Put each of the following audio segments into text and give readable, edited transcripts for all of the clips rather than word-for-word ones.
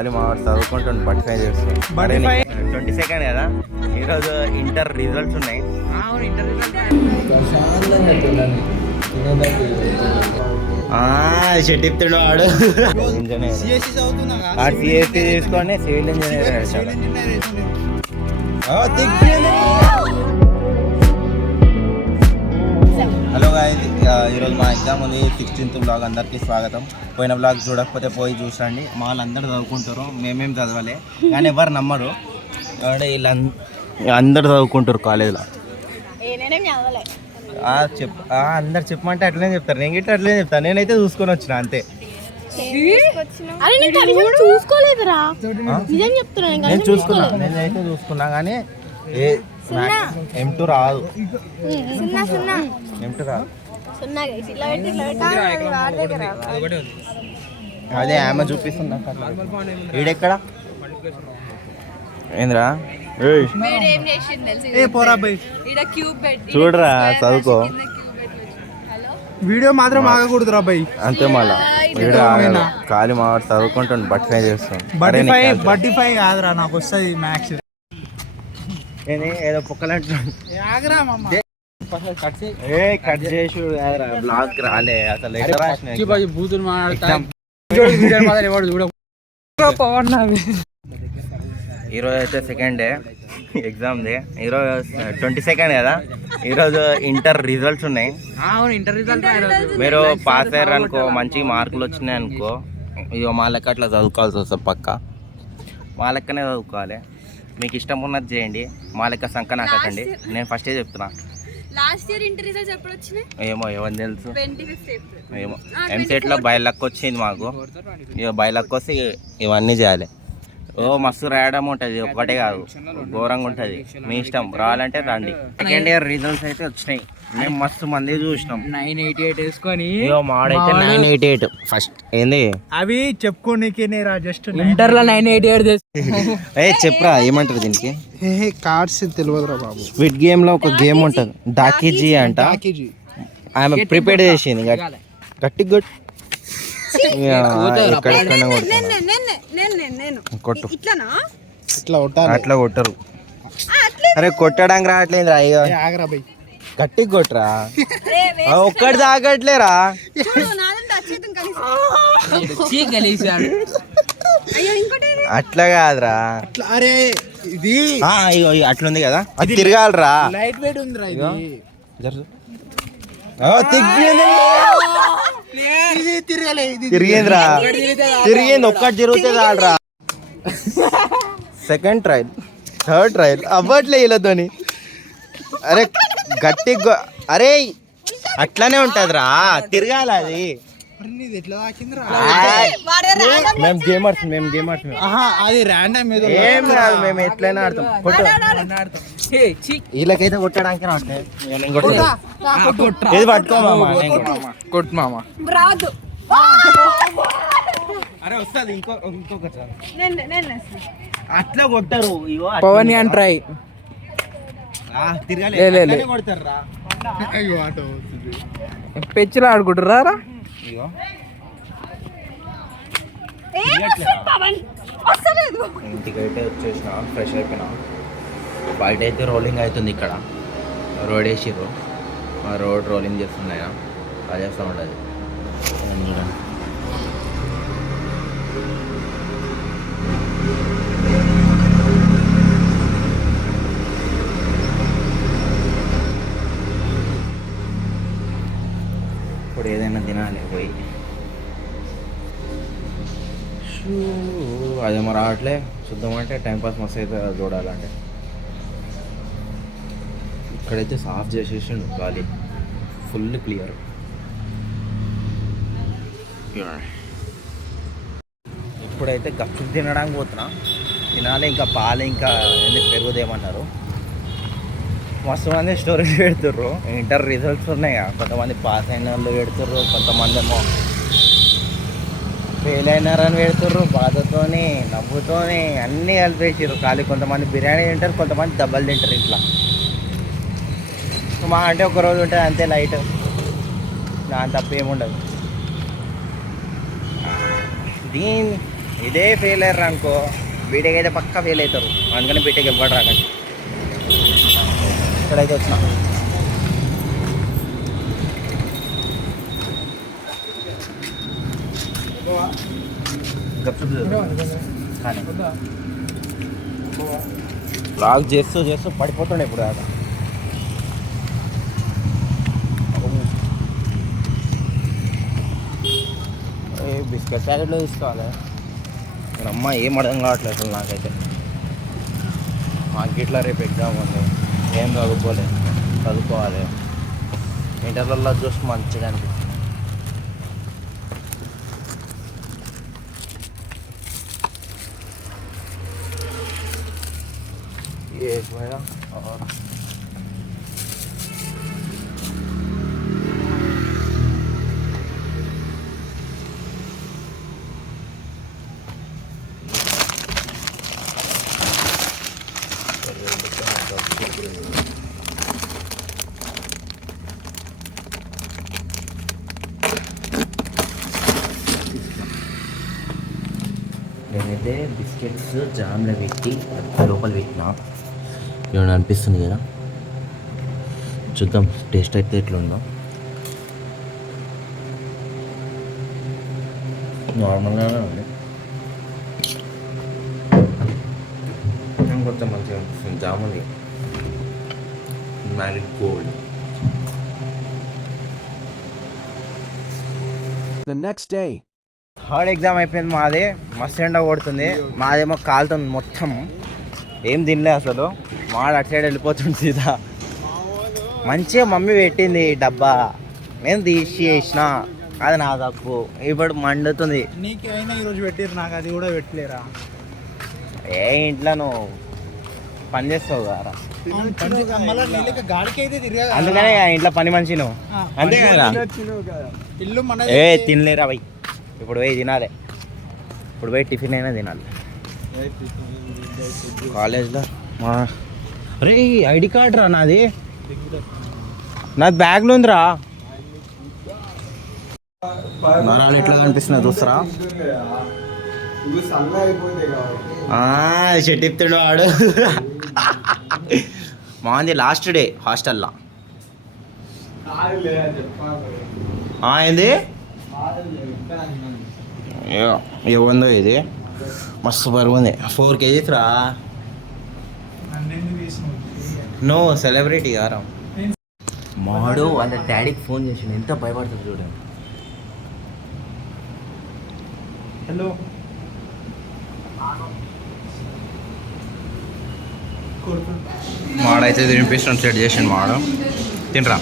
అది మా చదువుకుంటాను బట్టిఫై చేస్తాను 22nd కదా ఈరోజు ఇంటర్ రిజల్ట్స్ ఉన్నాయి. చెట్టిప్తాడు వాడు సిఎస్సి తీసుకొని సివిల్ ఇంజనీర్. హలో గాయ్స్, ఈరోజు మా ఎగ్జామ్ ఉంది 16th బ్లాగ్. అందరికీ స్వాగతం. పోయిన బ్లాగ్ చూడకపోతే పోయి చూసండి. మా వాళ్ళందరూ చదువుకుంటారు, మేమేం చదవాలి కానీ ఎవరు నమ్మరు. వీళ్ళు అందరు చదువుకుంటారు కాలేజ్లో. అందరు చెప్పమంటే అట్లనే చెప్తారు, నేను గిట్ట అట్లనే చెప్తాను. నేనైతే చూసుకొని వచ్చిన అంతే. నేను చూసుకున్నా, నేనైతే చూసుకున్నా కానీ M2 రాదు. M2 రాదు. అదే ఆమె చూపిస్తున్నా. ఈడెక్కడ ఏంద్రా చూడరా, చదువుకో. వీడియో మాత్రం ఆగకూడదురా బై. అంతే మళ్ళా వీడియో ఖాళీ మా చదువుకుంటాను బట్టిఫై చేస్తాను. బట్టిఫై కాదురా, నాకు వస్తుంది మ్యాథ్స్. ఏదో పొక్కలంటున్నాను. కట్ చేసి బ్లాగ్ రాలే అసలు. ఈరోజు అయితే సెకండ్ డే ఎగ్జామ్ డే. ఈరోజు 22nd కదా, ఈరోజు ఇంటర్ రిజల్ట్స్ ఉన్నాయి. మీరు పాస్ అయ్యారు అనుకో, మంచి మార్కులు వచ్చినాయి అనుకో, ఇక మా లెక్క అట్లా చదువుకోవాల్సి వస్తుంది. పక్క మా లెక్కనే చదువుకోవాలి. మీకు ఇష్టం ఉన్నది చేయండి, మా లెక్క సంఖ్య నాకండి. నేను ఫస్టే చెప్తున్నా. లాస్ట్ ఇయర్ ఇంటర్ రిజల్ట్స్ ఎప్పుడు వచ్చినాయి? ఏమో ఎవరిని తెలుసు. 25th April. ఏమో ఎంసెట్లో బై లక్ వచ్చింది మాకు. ఇక బై లక్ వస్తే ఇవన్నీ చేయాలి. మస్తు రాయడం ఉంటుంది, ఒకటే కాదు, ఘోరంగా ఉంటుంది. మీ ఇష్టం, రావాలంటే రండి. సెకండ్ ఇయర్ రిజల్ట్స్ అయితే వచ్చినాయి. మేము మస్తు మంది చూసినాం. 988 వేసుకొని మాడైతే 988 ఫస్ట్. ఏంది అవి చెప్పుకోనికి జస్ట్ ఇంటర్ లో 988 చెప్పరా ఏమంటారు దీనికి? కార్డ్స్ తెలియదురా బాబు. స్విట్ గేమ్ లో ఒక గేమ్ ఉంటుంది, డాకీజీ అంట. ఆమె ప్రిపేర్ చేసింది గట్టి కొట్టు. అట్లా కొట్టరు. అరే కొట్టడానికి రావట్లేదు రా, గట్టి కొట్టరా. ఒక్కటి తాగట్లేరా. అట్లా కాదురా, అరే ఇది అట్లుంది కదా, అది తిరగాలరా. లైట్ వెయిట్ ఉందిరా ఇది. తిరిగిందిరా, తిరిగింది. ఒక్కటి తిరిగితే చాలరా. సెకండ్ ట్రైల్, థర్డ్ ట్రైల్ అవ్వట్లే వీళ్ళతోని. అరే గట్టి అరే అట్లానే ఉంటదిరా, తిరగాల అది. మేము గేమర్స్ అది ర్యాండమ్ ఏం కాదు, మేము ఎట్లయినా ఆడతాం. వీళ్ళకైతే కొట్టడానికి రావట్లేదు. కొట్టు మామ. అరే వస్తుంది ఇంకొకటి. అట్లా కొట్టరు. పవన్ అని ట్రై తిరగాలి కొడతారు రా. పెచ్చులు ఆడుకుంటారా. ఇంటికైతే వచ్చేసిన, ఫ్రెష్ అయిపోయినా. బయట అయితే రోలింగ్ అవుతుంది. ఇక్కడ రోడ్ వేసిర్రు, రోడ్ రోలింగ్ చేస్తున్నాయి. అది చేస్తూ ఉంటుంది చూడండి. ఇప్పుడు ఏదైనా తినాలి పోయి. అదేమో రావట్లే. చూద్దామంటే టైంపాస్ మస్తు అయితే చూడాలంటే. ఇక్కడైతే సాఫ్ చేసేసిండు, గాలి ఫుల్ క్లియర్. ఇప్పుడైతే గప్పు తినడానికి పోతున్నా. తినాలి, ఇంకా పాలు, ఇంకా పెరుగుదేమన్నారు. మస్తు మంది స్టోరీస్ పెడుతుర్రు. ఇంటర్ రిజల్ట్స్ ఉన్నాయి, కొంతమంది పాస్ అయిన వాళ్ళు పెడుతుర్రు, కొంతమంది ఏమో ఫెయిల్ అయినారని పెడుతుర్రు. బాధతోని నవ్వుతోని అన్నీ కలిపేసారు. ఖాళీ కొంతమంది బిర్యానీ తింటారు, కొంతమంది దెబ్బలు తింటారు ఇంట్లో. మా అంటే ఒకరోజు ఉంటుంది అంతే, లైట్, దాని తప్ప ఏముండదు. ఇదే ఫెయిల్ అయ్యారు అనుకో బీటెక్ అయితే పక్కా ఫెయిల్ అవుతారు. అందుకని బీటెక్ ఇవ్వడు రాకండి. ఇక్కడైతే వచ్చిన బ్లాగ్ చేస్తూ చేస్తూ పడిపోతుండే ఇప్పుడు దాకా. బిస్కెట్ ప్యాకెట్లో తీసుకోవాలి. ఇక్కడ అమ్మ ఏం అర్థం కావట్లేదు అసలు నాకైతే. మాకు ఇట్లా రేపు ఎగ్జామ్ ఉంది, ఏం చదువుకోవాలి. ఇంటర్వెల్లో చూసి మంచిగా అనిపిస్తుంది. నేనైతే బిస్కెట్స్ జామ్లో పెట్టి లోపల పెట్టినా. ఏమైనా అనిపిస్తుంది కదా, చూద్దాం టేస్ట్ అయితే ఎట్లుందో. నార్మల్గానే ఉంది, కొంచెం మంచిగా అనిపిస్తుంది. జాముంది married gold. The next day. Third exam అయిపోయింది మాది. మస్తు ఎండ కొడుతుంది. మాదేమో కాలుతుంది మొత్తం. ఏం తినలే అసలు. మాడు అటు సైడ్ వెళ్ళిపోతుంది సీదా. మంచిగా మమ్మీ పెట్టింది డబ్బా, నేను తీసి వేసిన. అది నా తప్పు. ఇప్పుడు మండుతుంది. నీకైనా ఈరోజు పెట్టిరు, నాకు అది కూడా పెట్టలేరా? ఏ ఇంట్లో నువ్వు పని చేస్తావు కదా, అందుకనే ఇంట్లో పని మనిషి నువ్వు, అంతే కదా. ఇల్లు మన ఏ తినలేరా భయ్, ఇప్పుడు పోయి తినాలి. ఇప్పుడు పోయి టిఫిన్ అయినా తినాలి. కాలేజ్లో మా అరే ఐడి కార్డ్ రా నాది బ్యాగ్లో ఉందిరా. నరాలు ఎట్లా కనిపిస్తున్నా చూస్తారా? షెట్ ఇస్తాడు వాడు. మాది లాస్ట్ డే హాస్టల్లో. ఏంది ఏముందో ఇది, మస్తు బరువు ఉంది. 4 kgs రా. నో సెలబ్రిటీ గారా. మాడు వాళ్ళ డాడీకి ఫోన్ చేసిండు, ఎంత భయపడుతుంది చూడండి. హలో మాడైతే తినిపిస్తాను, సెట్ చేసిండు. మాడు తినరా,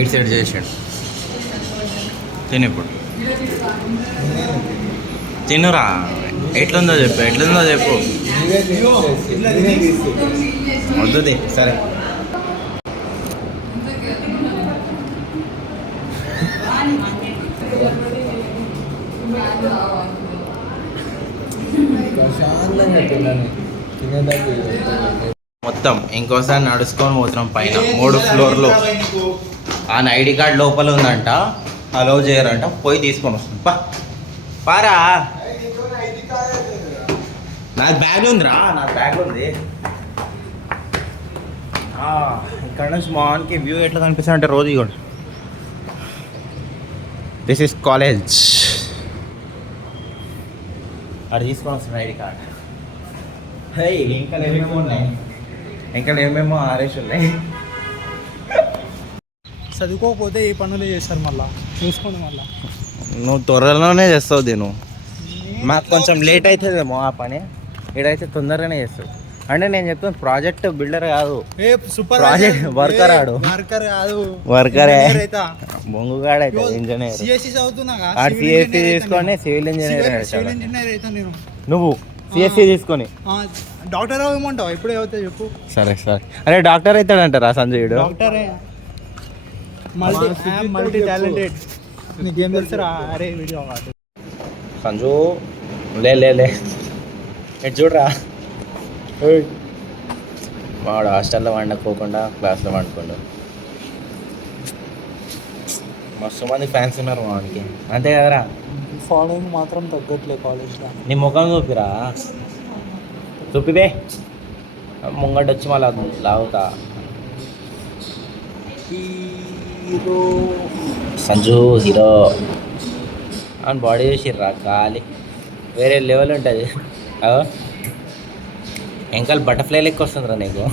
ఇటు సెట్ చేసిండు. తిని ఇప్పుడు తినురా. ఎట్లుందో చెప్పు. వద్దుది సరే. మొత్తం ఇంకోసారి నడుచుకొని పోతున్నాం పైన 3 ఫ్లోర్లు. ఆ ఐడి కార్డ్ లోపల ఉందంట, అలౌ చేయరంట. పోయి తీసుకొని వస్తుంది. పారా, నాకు బ్యాగ్ ఉందిరా, ఉంది. ఇక్కడ నుంచి మార్నింగ్కి వ్యూ ఎట్లా కనిపిస్తుంది అంటే రోజు కూడా. This is college. అది తీసుకొని వస్తుంది ఐడి కార్డ్. ఇంకా ఏమేమో ఆరేసి ఉన్నాయి. చదువుకోకపోతే ఏ పనులు చేస్తారు మళ్ళా, చూసుకోండి మళ్ళా. నువ్వు త్వరలోనే చేస్తావు దీను. మాకు కొంచెం లేట్ అవుతుందేమో ఆ పని. ఇడైతే తొందరగానే చేస్తావు. అంటే నేను చెప్తాను, ప్రాజెక్ట్ బిల్డర్ కాదు, ప్రాజెక్ట్ వర్కర్ ఆడు. వర్కరే బొంగుగాడు అయితే ఇంజనీర్. సిఎస్సి తీసుకొని సివిల్ ఇంజనీర్. నువ్వు సిఎస్సి తీసుకొని డాక్టర్ ఏమంటావు? ఎప్పుడే అవుతావు చెప్పు. సరే. అరే డాక్టర్ అవుతాడంటారా సంజయుడు? డాక్టరే, మల్టీ టాలెంటెడ్. నీకేం తెలుసురా? అరే వీడియో కాదు సంజు, లే ఎటు చూడరా. వాడు హాస్టల్లో వండుకోకుండా క్లాస్లో వండుకోండు. మస్తు మంది ఫ్యాన్స్ ఉన్నారు వాడికి, అంతే కదరా? ఫాలోయింగ్ మాత్రం తగ్గట్లే కాలేజ్లో. నీ ముఖం చూపిరా, చూపివే ముంగట వచ్చి మళ్ళీ లాగుతా. హీరో సంజు హీరో అని బాడీ చేసిర్రా ఖాళీ వేరే లెవెల్ ఉంటుంది. ఎంకల్ బటర్ఫ్లై లెక్క వస్తుందిరా నీకు.